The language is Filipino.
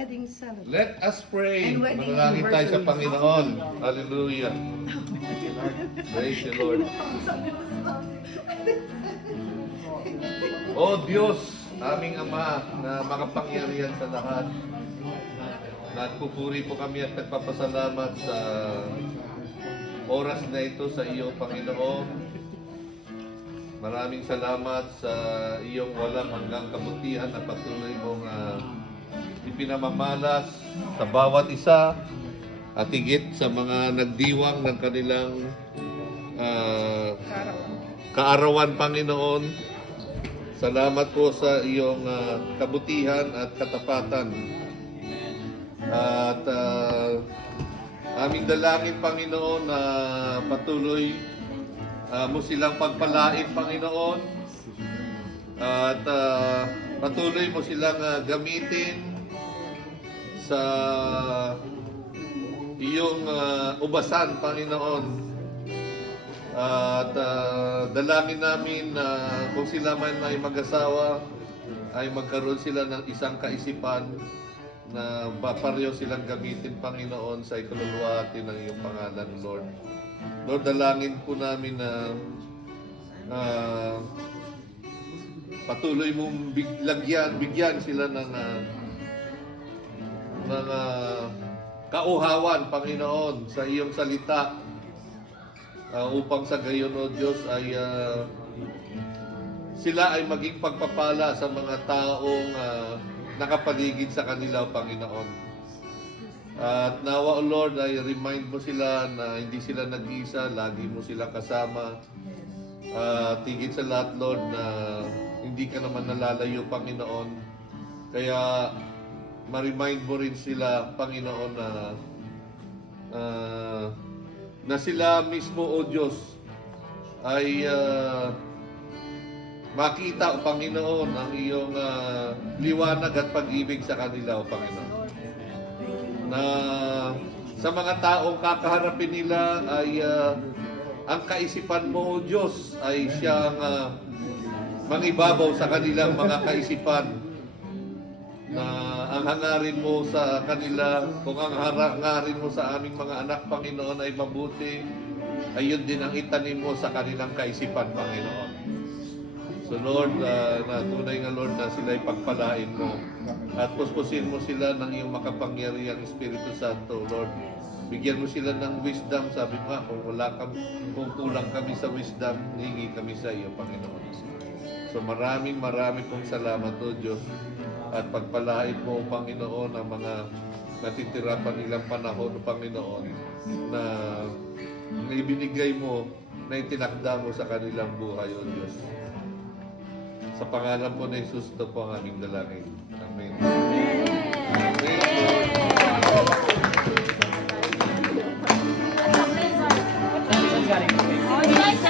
wedding celebration. Let us pray. And wedding Manalangin tayo sa anniversary. Panginoon. Hallelujah. Praise the Lord. O Diyos, aming Ama na makapangyarihan sa lahat. Nagpupuri po kami at nagpapasalamat sa oras na ito sa iyo, Panginoon. Maraming salamat sa iyong walang hanggang kabutihan na patuloy mong ipinamamalas sa bawat isa at higit sa mga nagdiwang ng kanilang kaarawan, Panginoon. Salamat po sa iyong kabutihan at katapatan. At aming dalangin, Panginoon, na patuloy mo silang pagpalain, Panginoon. At patuloy mo silang gamitin sa iyong ubasan, Panginoon. At dalangin namin na kung sila man ay mag-asawa, ay magkaroon sila ng isang kaisipan na pareho silang gamitin, Panginoon, sa ikaluluwati ng iyong pangalan, Lord. Lord, dalangin po namin na patuloy mong bigyan sila ng kauhawan, Panginoon, sa iyong salita, upang sa gayon, O Diyos, ay sila ay maging pagpapala sa mga taong nakapaligid sa kanila, Panginoon. At nawa, O Lord, ay remind mo sila na hindi sila nag-iisa, lagi mo sila kasama. At higit sa lahat, Lord, na hindi ka naman nalalayo, Panginoon. Kaya ma-remind mo rin sila, Panginoon, na sila mismo, O Diyos, ay makita, O Panginoon, ang iyong liwanag at pag-ibig sa kanila, O Panginoon. Na sa mga taong kakaharapin nila ay ang kaisipan mo, O Diyos, ay siyang mangibabaw sa kanilang mga kaisipan. Na ang hangarin mo sa kanila, kung ang hangarin mo sa aming mga anak, Panginoon, ay mabuti, ay yun din ang itanim mo sa kanilang kaisipan, Panginoon. So Lord, na tunay nga, Lord, na sila'y pagpalain mo at puspusin mo sila ng iyong makapangyarihang Espiritu Santo, Lord. Bigyan mo sila ng wisdom. Sabi mo nga, kung kulang kami sa wisdom, hingi kami sa iyo, Panginoon. So maraming pong salamat, O Diyos. At pagpalain mo, Panginoon, ang mga natitira pa nilang panahon, Panginoon, na ibinigay mo, na itinakda mo sa kanilang buhay, O Diyos. Sa pangalan po ni Jesus, ito po ang aming dalangin. Amen. Amen. Guys,